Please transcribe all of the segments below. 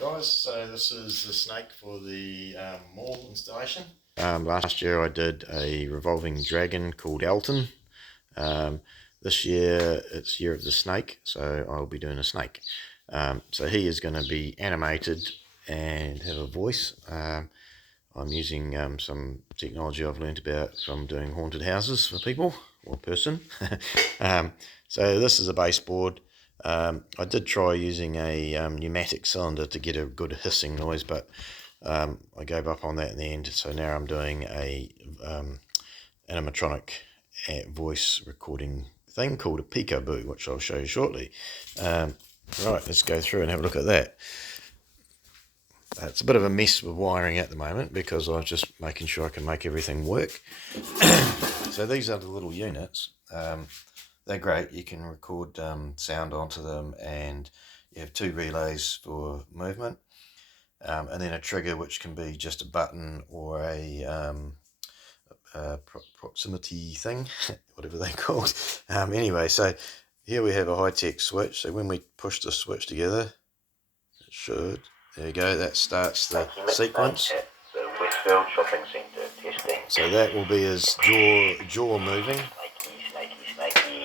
Hi guys, so this is the snake for the mall installation. Last year I did a revolving dragon called Elton. This year it's Year of the Snake, so I'll be doing a snake. So he is going to be animated and have a voice. I'm using some technology I've learned about from doing haunted houses for people or person. So this is a baseboard. I did try using a pneumatic cylinder to get a good hissing noise, but I gave up on that in the end. So now I'm doing a animatronic voice recording thing called a Peekaboo, which I'll show you shortly. Right, let's go through and have a look at that. It's a bit of a mess with wiring at the moment because I'm just making sure I can make everything work. So these are the little units. They're great. You can record sound onto them, and you have two relays for movement, and then a trigger which can be just a button or a proximity thing, whatever they're called. Anyway, so here we have a high-tech switch. So when we push the switch together, it should, there you go, that starts the sequence. So that will be his jaw moving,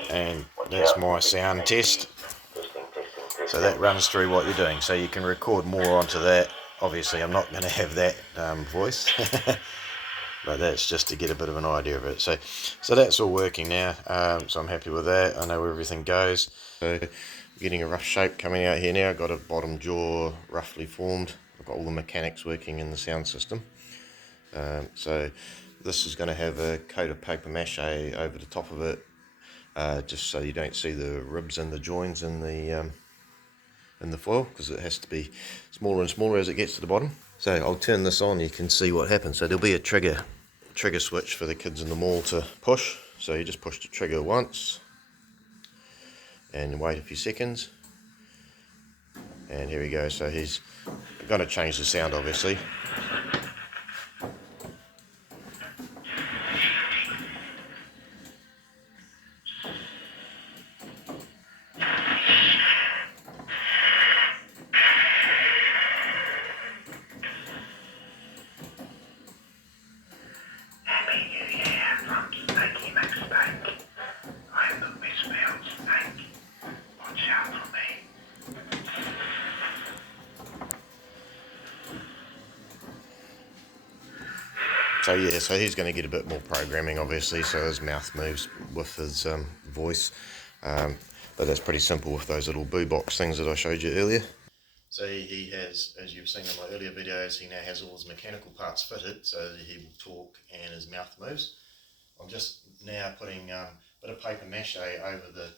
and that's my sound test. So that runs through what you're doing, so you can record more onto that. Obviously I'm not going to have that voice but that's just to get a bit of an idea of it. So that's all working now, so I'm happy with that. I know where everything goes. So getting a rough shape coming out here now. I've got a bottom jaw roughly formed. I've got all the mechanics working in the sound system. So this is going to have a coat of paper mache over the top of it, just so you don't see the ribs and the joins in the foil, because it has to be smaller and smaller as it gets to the bottom. So I'll turn this on, you can see what happens. So there'll be a trigger switch for the kids in the mall to push. So you just push the trigger once and wait a few seconds, and here we go. So he's going to change the sound, obviously. So yeah, so he's going to get a bit more programming, obviously, so his mouth moves with his voice. But that's pretty simple with those little boo box things that I showed you earlier. So he has, as you've seen in my earlier videos, he now has all his mechanical parts fitted, so that he will talk and his mouth moves. I'm just now putting a bit of paper mache over the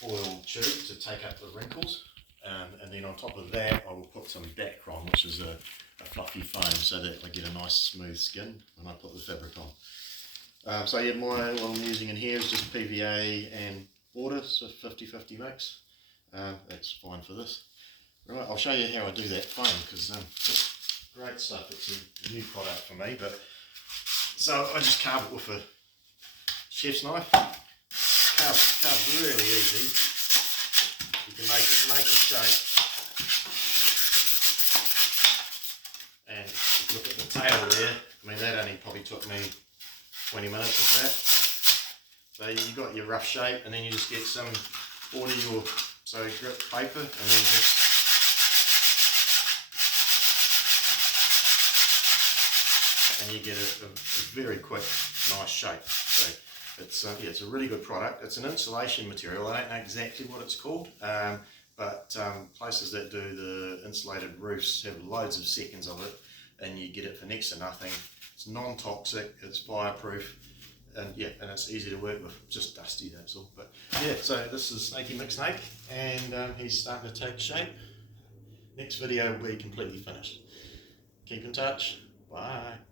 foil tube to take up the wrinkles. And then on top of that I will put some Dacron, which is a fluffy foam, so that I get a nice smooth skin when I put the fabric on. So yeah, what I'm using in here is just PVA and water, so 50-50 mix. That's fine for this. Right, I'll show you how I do that foam, because it's great stuff. It's a new product for me, but so I just carve it with a chef's knife. Carve really easy. You can make a shape, and if you look at the tail there, I mean that only probably took me 20 minutes of that. So you got your rough shape, and then you just get some 40 or so grit paper, and then just you get a very quick, nice shape. So it's yeah, it's a really good product. It's an insulation material. I don't know exactly what it's called, but places that do the insulated roofs have loads of seconds of it, and you get it for next to nothing. It's non-toxic, it's fireproof, and yeah, and it's easy to work with. Just dusty, that's all. But yeah, so this is Snakey McSnake, and he's starting to take shape. Next video will be completely finished. Keep in touch. Bye.